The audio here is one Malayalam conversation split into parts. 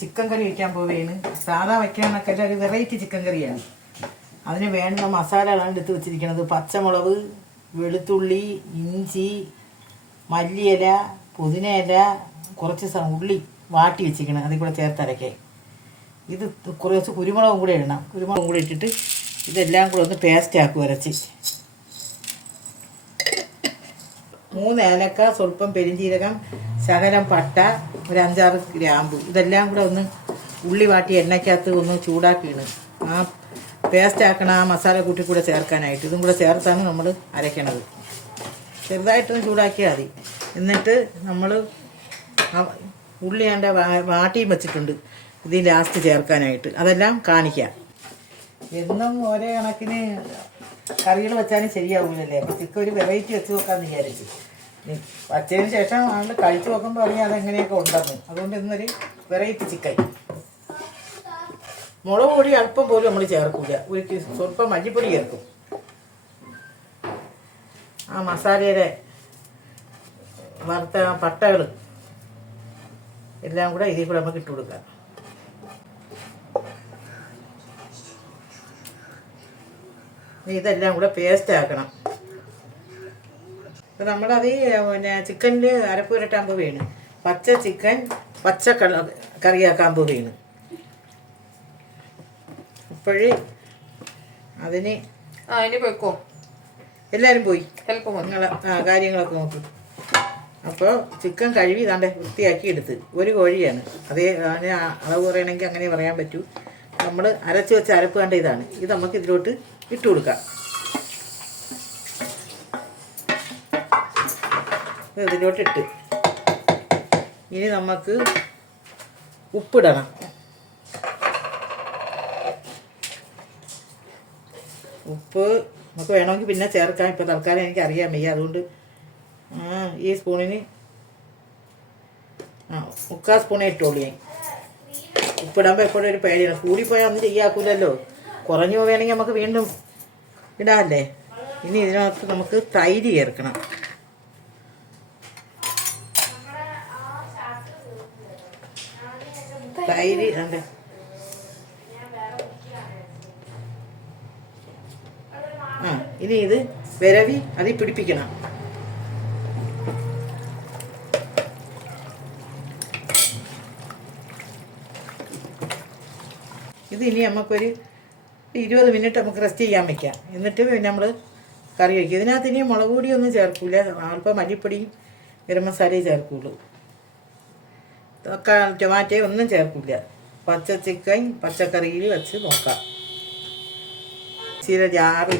ചിക്കൻ കറി വയ്ക്കാൻ പോവുകയാണ് സാധാ വയ്ക്കാനൊക്കെ ഒരു വെറൈറ്റി ചിക്കൻ കറിയാണ്. അതിന് വേണ്ട മസാലകളാണ് എടുത്ത് വെച്ചിരിക്കുന്നത് പച്ചമുളക് വെളുത്തുള്ളി ഇഞ്ചി മല്ലിയില പുതിനയില കുറച്ച് ഉള്ളി വാട്ടി വെച്ചിരിക്കണം അതിൽ കൂടെ ചേർത്തരക്കെ ഇത് കുറച്ച് കുരുമുളകും കൂടെ ഇടണം. കുരുമുളകും കൂടെ ഇട്ടിട്ട് ഇതെല്ലാം കൂടെ ഒന്ന് പേസ്റ്റ് ആക്കും അരച്ച്. മൂന്ന് ഏലക്ക സ്വല്പം പെരിഞ്ചീരകം ശകലം പട്ട ഒരു അഞ്ചാറ് ഗ്രാമ്പു. ഇതെല്ലാം കൂടെ ഒന്ന് ഉള്ളി വാട്ടി എണ്ണയ്ക്കകത്ത് ഒന്ന് ചൂടാക്കിയാണ് ആ പേസ്റ്റ് ആക്കണ ആ മസാല കൂട്ടി കൂടെ ചേർക്കാനായിട്ട്. ഇതും കൂടെ ചേർത്താണ് നമ്മൾ അരയ്ക്കണത്. ചെറുതായിട്ടൊന്ന് ചൂടാക്കിയാൽ മതി. എന്നിട്ട് നമ്മൾ ഉള്ളി ആണ്ട വാട്ടിയും വെച്ചിട്ടുണ്ട്. ഇത് ലാസ്റ്റ് ചേർക്കാനായിട്ട്. അതെല്ലാം കാണിക്കാം. എന്നും ഒരേ കണക്കിന് കറികൾ വെച്ചാലും ശരിയാവൂലല്ലേ? അപ്പം ചിക്കൻ ഒരു വെറൈറ്റി വെച്ച് നോക്കാമെന്ന് വിചാരിച്ചു. വച്ചതിന് ശേഷം ആണ്ട് കഴിച്ചു നോക്കുമ്പോൾ അറിയാം അതെങ്ങനെയൊക്കെ ഉണ്ടെന്ന്. അതുകൊണ്ട് ഇന്നൊരു വെറൈറ്റി ചിക്കൻ മുളക് പൊടി അല്പം പോലും നമ്മൾ ചേർക്കൂല. ഒരു സ്വല്പം മല്ലിപ്പൊടി ചേർക്കും. ആ മസാലയുടെ വറുത്ത പട്ടകൾ എല്ലാം കൂടെ ഇതിൽ കൂടെ നമുക്ക് ഇട്ട് കൊടുക്കാം. ഇതെല്ലാം കൂടെ പേസ്റ്റ് ആക്കണം. അപ്പം നമ്മളത് പിന്നെ ചിക്കനിൽ അരപ്പ് വീണ്. പച്ച ചിക്കൻ പച്ച കള കറിയാക്കാൻ പോവുകയാണ് ഇപ്പോഴ് അതിന് ആ ഇനി പോയിക്കോ? എല്ലാവരും പോയി. ചിലപ്പോൾ നിങ്ങളെ നിങ്ങൾ ആ കാര്യങ്ങളൊക്കെ നോക്കും. അപ്പോൾ ചിക്കൻ കഴുകി താണ്ടെ വൃത്തിയാക്കി എടുത്ത്. ഒരു കോഴിയാണ്. അതേ അതിന് അളവ് പറയണമെങ്കിൽ അങ്ങനെ പറയാൻ പറ്റൂ. നമ്മൾ അരച്ച് വെച്ച അരപ്പ് കണ്ട ഇതാണ്. ഇത് നമുക്ക് ഇതിലോട്ട് ഇട്ട് കൊടുക്കാം. ഇത് ഇതിലോട്ട് ഇട്ട് ഇനി നമുക്ക് ഉപ്പിടണം. ഉപ്പ് നമുക്ക് വേണമെങ്കിൽ പിന്നെ ചേർക്കാം. ഇപ്പം തൽക്കാലം എനിക്ക് അറിയാൻ വയ്യ. അതുകൊണ്ട് ഈ സ്പൂണിന് ആ മുക്കാൽ സ്പൂണേ ഇട്ടോളൂ ഞാൻ. ഉപ്പിടുമ്പോൾ എപ്പോഴും ഒരു പേടിയാണ്. കൂടിപ്പോയാൽ ഒന്നും ചെയ്യാക്കൂലല്ലോ. കുറഞ്ഞു പോവുകയാണെങ്കിൽ നമുക്ക് വീണ്ടും ഇടാമല്ലേ ഇനി ഇതിനകത്ത് നമുക്ക് തൈര് ചേർക്കണം. തൈര് അതെ. ആ ഇനി ഇത് വിരവി അതിൽ പിടിപ്പിക്കണം. ഇത് ഇനി നമുക്കൊരു ഇരുപത് മിനിറ്റ് നമുക്ക് റെസ്റ്റ് ചെയ്യാൻ വെക്കാം. എന്നിട്ട് പിന്നെ നമ്മൾ കറി വയ്ക്കും. ഇതിനകത്ത് ഇനി മുളക് പൊടിയൊന്നും ചേർക്കൂല. അല്പം മല്ലിപ്പൊടിയും ഗരം മസാലയും ചേർക്കുള്ളൂ. തക്കാളി ടൊമാറ്റോ ഒന്നും ചേർക്കില്ല. പച്ച ചിക്കൻ പച്ചക്കറിയിൽ വെച്ച് നോക്കാം. ചില ജാറ്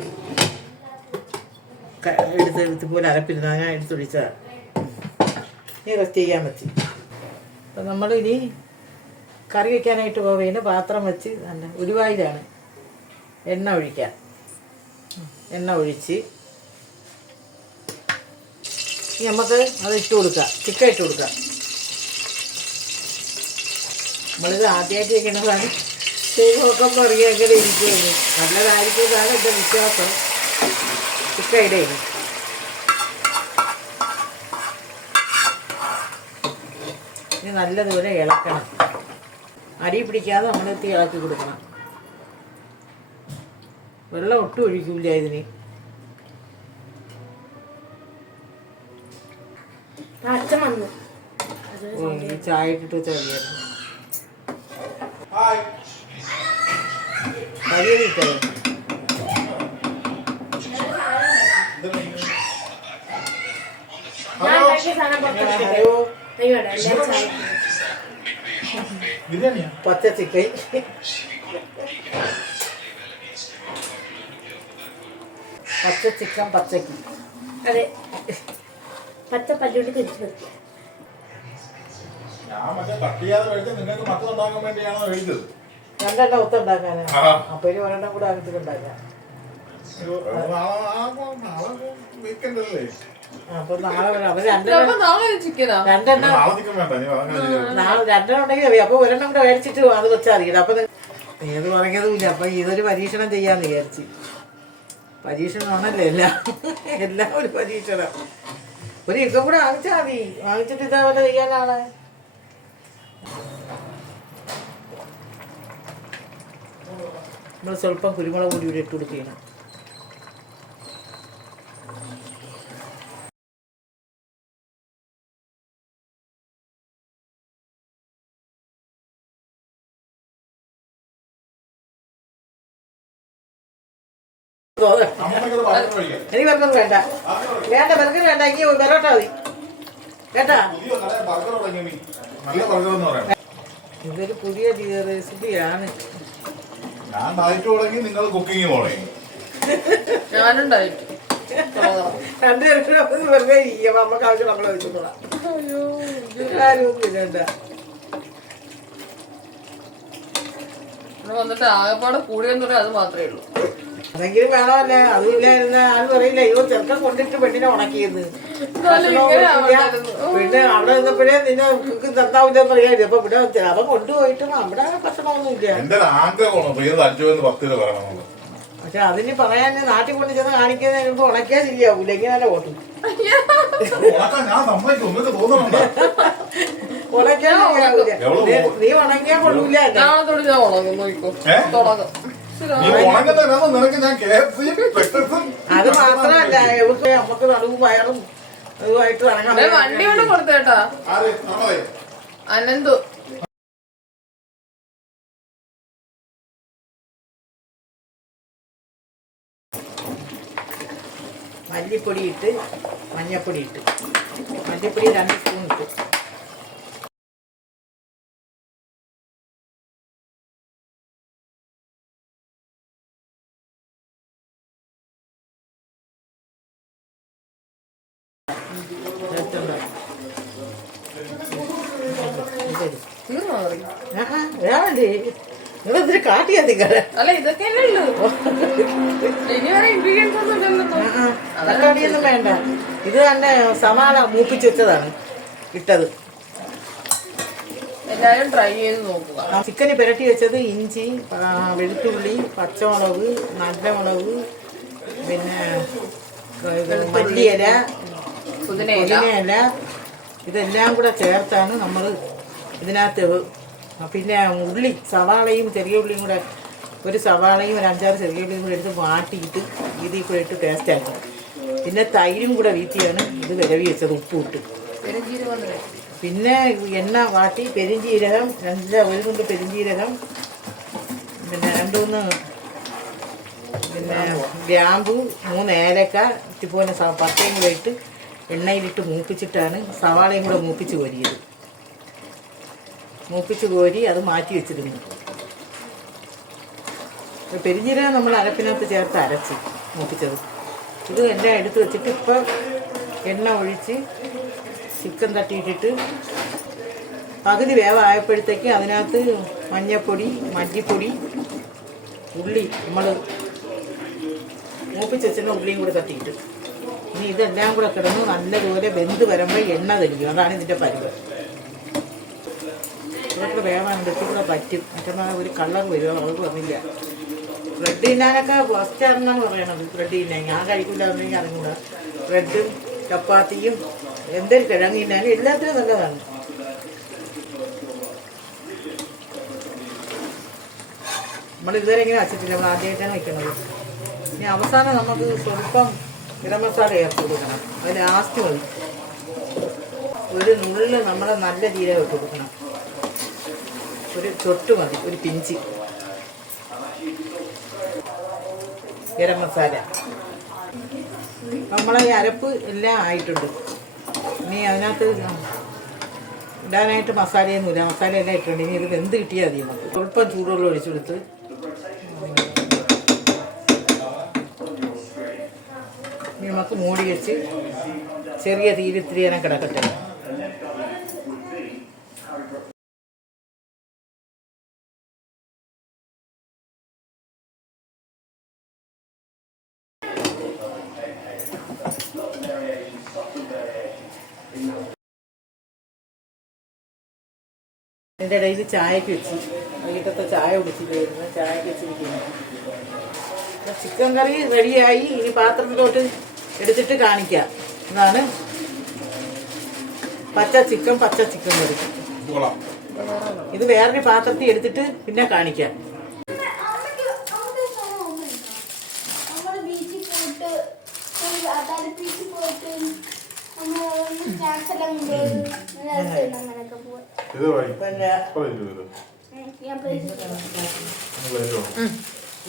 എടുത്ത് എടുത്ത് പോലെ അരപ്പിരുന്ന ഞാൻ എടുത്തൊഴിച്ചതാണ് ഇനി റെസ്റ്റ് ചെയ്യാൻ പറ്റി. അപ്പം നമ്മൾ ഇനി കറി വയ്ക്കാനായിട്ട് പോവുകയാണ് പാത്രം വെച്ച് നല്ല ഉരുവായിലാണ് എണ്ണ ഒഴിക്കാം. എണ്ണ ഒഴിച്ച് നമുക്ക് അത് ഇട്ട് കൊടുക്കാം. ചിക്കൻ ഇട്ട് കൊടുക്കാം. നമ്മളിത് ആദ്യമായിട്ട് വെക്കണതാണ് ദൈവമൊക്കെ പറയാൻ ഇരിക്കുകയാണ് നല്ലതായിരിക്കുന്നതാണ് നല്ലതായിരിക്കും എന്റെ വിശ്വാസം. ഇക്കയുടെ ഇനി നല്ലതുപോലെ ഇളക്കണം. അരി പിടിക്കാതെ നമ്മൾ എത്തി ഇളക്കി കൊടുക്കണം. വെള്ളം ഒട്ടും ഒഴിക്കില്ല ഇതിന്. അച്ഛൻ വന്നു ഓ, ഈ ചായ ഇട്ടിട്ട് ചെറിയായിരുന്നു കരിയത് ഇട്ടോ ഹലോ പച്ച ചിക്കൻ പച്ച ചിക്കൻ പച്ചക്ക് അതെ പച്ച പല്ലുകൊണ്ട് തിരിച്ചു വെക്കുക ഞാൻ മറ്റേ തട്ടിയാതെ നിങ്ങൾക്ക് മക്കളുണ്ടാക്കാൻ വേണ്ടിയാണോ എഴുതിയത്? രണ്ടെണ്ണം ഒത്തുണ്ടാക്കാനാ. ആ. അപ്പൊ ഇനി ഒരെണ്ണം കൂടെ വീക്കെൻഡല്ലേ? അപ്പൊ നാളെ വരാം. അപ്പൊ രണ്ടെണ്ണം അപ്പൊ നാളെ ചിക്കനാ? രണ്ടെണ്ണം നാളെ വേണ്ട നീ അങ്ങനെ ചെയ്യാം നാളെ രണ്ടെണ്ണം ഉണ്ടെങ്കിൽ മതി അപ്പൊ ഒരെണ്ണം കൂടെ മേടിച്ചിട്ട് അത് വെച്ചാൽ അറിയില്ല അപ്പൊ ഏത് പറഞ്ഞതുമില്ല അപ്പൊ ഇതൊരു പരീക്ഷണം ചെയ്യാന്ന് വിചാരിച്ച്. പരീക്ഷണമാണല്ലോ എല്ലാം എല്ലാം ഒരു പരീക്ഷണം. ഒരു ഇക്കം കൂടെ വാങ്ങിച്ചാൽ മതി. വാങ്ങിച്ചിട്ട് ഇതേപോലെ ചെയ്യാനാണ്. നമ്മൾ സ്വല്പം കുരുമുളക് പൊടി ഇവിടെ ഇട്ട് കൊടുക്കുകയാണ്. എനിക്ക് ബർഗർ വേണ്ട. വേണ്ട ബർഗർ വേണ്ട. എനിക്ക് പെറോട്ട മതി. കേട്ടാ? കട ഇതൊരു പുതിയ റെസിപ്പിയാണ് ഞാൻ ഡയറ്റ് തുടങ്ങി നിങ്ങൾ കുക്കിംഗ് തുടങ്ങി. ഞാനുണ്ടായിട്ട്. രണ്ടുപേരും വെറുതെ നമുക്ക് ആവശ്യം വെച്ചോളാം വേണ്ട വന്നിട്ട് ആകെപ്പാടെ കൂടിയെന്ന് പറയാം അത് മാത്രമേ ഉള്ളൂ. അതെങ്കിലും വേണമല്ലേ? അതുമില്ലായിരുന്ന ആൾ പറയില്ല. അയ്യോ ചെറുക്കൻ കൊണ്ടിട്ട് പെണ്ണിനെ ഉണക്കിയത്. പിന്നെ അവിടെ നിന്നപ്പോഴേ നിന്നെ തന്നാവില്ലെന്ന് അറിയാം അപ്പൊ ഇവിടെ അവൻ കൊണ്ടുപോയിട്ടും അവിടെ ഭക്ഷണമൊന്നുമില്ല എന്റെ ആഗ്രഹമാണ് പറയണമെന്ന് പക്ഷെ അതിന് പറയാൻ നാട്ടിൽ കൊണ്ട് ചെന്ന് കാണിക്കുന്ന ഇപ്പൊ ഉണക്കിയാൽ ശരിയാവൂല. ഇങ്ങനെ നല്ല ഓട്ടും ഉണക്കിയാൽ നീ- ഉണങ്ങിയാ ഉണങ്ങിയാൽ കൊള്ളൂല. ഞാൻ ഉണങ്ങും. നോക്കോ ഏ? തുടങ്ങും. അത് മാത്രല്ല എവിടെ നമുക്ക് നടുവ് വയറും ഇതുമായിട്ട് ഇറങ്ങാം വണ്ടി കൊണ്ട് കൊടുത്തേട്ടാ അനന്തു. മല്ലിപ്പൊടി ഇട്ട് മഞ്ഞപ്പൊടി ഇട്ട്. മല്ലിപ്പൊടി രണ്ട് സ്പൂൺ ഇട്ട്. തീർന്നോ? വേണ്ടേ. കാട്ടിയാ അല്ല ഇതൊക്കെ ഇത് തന്നെ സമാന മൂപ്പിച്ച് വെച്ചതാണ് ഇട്ടത്. എല്ലാരും ട്രൈ ചെയ്ത് നോക്കുക. ചിക്കന് പുരട്ടി വെച്ചത് ഇഞ്ചി വെളുത്തുള്ളി പച്ചമുളക് നല്ല മുളക് പിന്നെ മല്ലിയില പുതിനയില. പുതിനയില. ഇതെല്ലാം കൂടെ ചേർത്താണ് നമ്മൾ ഇതിനകത്ത് പിന്നെ ഉള്ളി സവാളയും ചെറിയ ഉള്ളിയും കൂടെ ഒരു സവാളയും ഒരു അഞ്ചാറ് ചെറിയ ഉള്ളിയും കൂടെ എടുത്ത് വാട്ടിയിട്ട് ഇതിൽ കൂടെ ഇട്ട് ടേസ്റ്റ് ആക്കണം. പിന്നെ തൈരും കൂടെ വീട്ടിയാണ് ഇത് വിരവി വെച്ചത് ഉപ്പും ഇട്ട് പെരുംജീരകം പിന്നെ എണ്ണ വാട്ടി പെരിഞ്ചീരകം രണ്ട് ഒരു കൊണ്ട് പെരിഞ്ചീരകം പിന്നെ രണ്ട് മൂന്ന് പിന്നെ ഗ്രാമ്പു മൂന്ന് ഏലക്ക ഇതുപോലെ പത്തയും കൂടെ ഇട്ട് എണ്ണയിലിട്ട് മൂപ്പിച്ചിട്ടാണ് സവാളയും കൂടെ മൂപ്പിച്ച് കോരിയത്. മൂപ്പിച്ച് കോരി അത് മാറ്റി വെച്ചിരുന്നു. പെരിഞ്ചീരകം നമ്മൾ അരപ്പിനകത്ത് ചേർത്ത് അരച്ച് മൂപ്പിച്ചത്. ഇത് എല്ലാം എടുത്ത് വെച്ചിട്ട് ഇപ്പം എണ്ണ ഒഴിച്ച് ചിക്കൻ തട്ടിയിട്ടിട്ട് പകുതി വേവായപ്പോഴത്തേക്ക് അതിനകത്ത് മഞ്ഞപ്പൊടി മല്ലിപ്പൊടി ഉള്ളി നമ്മൾ മൂപ്പിച്ച് വെച്ചിരുന്ന ഉള്ളിയും കൂടെ തട്ടിയിട്ട്. ഇനി ഇതെല്ലാം കൂടെ കിടന്ന് നല്ലതുപോലെ വെന്ത് വരുമ്പോൾ എണ്ണ തെളിക്കും അതാണ് ഇതിന്റെ പരുവ് ഇതൊക്കെ വേവാനുണ്ട് ഇത്തിരി പറ്റും. മറ്റന്നാൾ ഒരു കളർ വരുമോ അത് പറഞ്ഞില്ല. ബ്രെഡ് തിന്നാനൊക്കെ ഫസ്റ്റ് ഇറങ്ങാന്ന് പറയണത്. ബ്രെഡ് തിന്നാൻ. ഞാൻ കഴിക്കില്ല എന്നെങ്കിൽ അറിഞ്ഞൂടാ. ബ്രെഡും ചപ്പാത്തിയും എന്തൊരു കിഴങ്ങ് തിന്നാനും എല്ലാത്തിനും നല്ലതാണ്. നമ്മൾ ഇതുവരെ ഇങ്ങനെ വച്ചിട്ടില്ല. നമ്മൾ ആദ്യമായിട്ടാണ് വയ്ക്കുന്നത് ഇനി അവസാനം നമുക്ക് സ്വല്പം ഗരം മസാല ചേർത്ത് കൊടുക്കണം. അത് ലാസ്റ്റ് മതി. ഒരു നുള്ളിൽ നമ്മൾ നല്ല ജീരകം ഇട്ട് കൊടുക്കണം. ഒരു തൊട്ട് മതി ഒരു പിഞ്ചി. ഗരം മസാല. നമ്മളെ ഈ അരപ്പ് എല്ലാം ആയിട്ടുണ്ട്. ഇനി അതിനകത്ത് ഇടാനായിട്ട് മസാലയൊന്നുമില്ല. മസാല എല്ലാം ഇട്ടുണ്ട് ഇനി ഇത് വെന്ത് കിട്ടിയാൽ മതി നമുക്ക്. അല്പം ചൂടുവെള്ളം ഒഴിച്ചെടുത്ത്. ഇനി നമുക്ക് മൂടി വെച്ച് ചെറിയ തീരിത്തിരി കിടക്കട്ടെ. എന്റെ ഇടയിൽ ചായക്ക് വെച്ച്. വൈകിട്ടത്തെ ചായ കുടിച്ചിട്ടായിരുന്നു ചായക്ക് വെച്ചിരിക്കുന്നു. ചിക്കൻ കറി റെഡിയായി. ഇനി പാത്രത്തിലോട്ട് എടുത്തിട്ട് കാണിക്കാം. എന്നാണ് പച്ച ചിക്കൻ പച്ച ചിക്കൻ കറി. ഇത് വേറൊരു പാത്രത്തിൽ എടുത്തിട്ട് പിന്നെ കാണിക്കാം. ബീച്ചിൽ പോയിട്ട്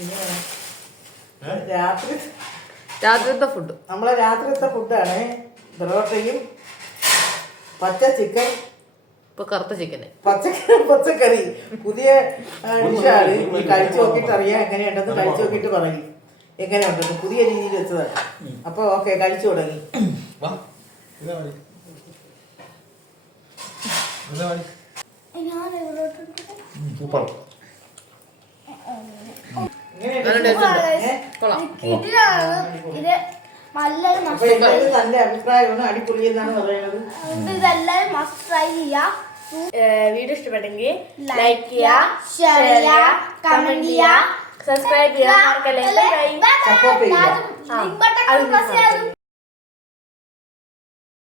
ഇത്? രാത്രി രാത്രിത്തെ ഫുഡ് നമ്മളെ രാത്രിത്തെ ഫുഡാണ് പൊറോട്ടയും പച്ച ചിക്കൻ ഇപ്പൊ കറുത്ത ചിക്കന്. പച്ചക്കറി പച്ചക്കറി. പുതിയ ഡിഷാണ്. ഈ കഴിച്ചു നോക്കിയിട്ട് അറിയാം എങ്ങനെയുണ്ടെന്ന് കഴിച്ചു നോക്കിയിട്ട് പറയും. എങ്ങനെയുണ്ടെന്ന് പുതിയ രീതിയിൽ വെച്ചതാണ്. അപ്പൊ ഓക്കെ കഴിച്ചു തുടങ്ങി. നല്ല അഭിപ്രായമാണ് അടിപൊളി എന്നാണ് പറയുന്നത്. അതുകൊണ്ട് ഇതെല്ലാവരും മസ്റ്റ് ട്രൈ ചെയ്യാം. വീഡിയോ ഇഷ്ടപ്പെട്ടെങ്കിൽ ലൈക്ക് ചെയ്യുക ഷെയർ ചെയ്യുക കമന്റ് ചെയ്യുക സബ്സ്ക്രൈബ് ചെയ്യുക.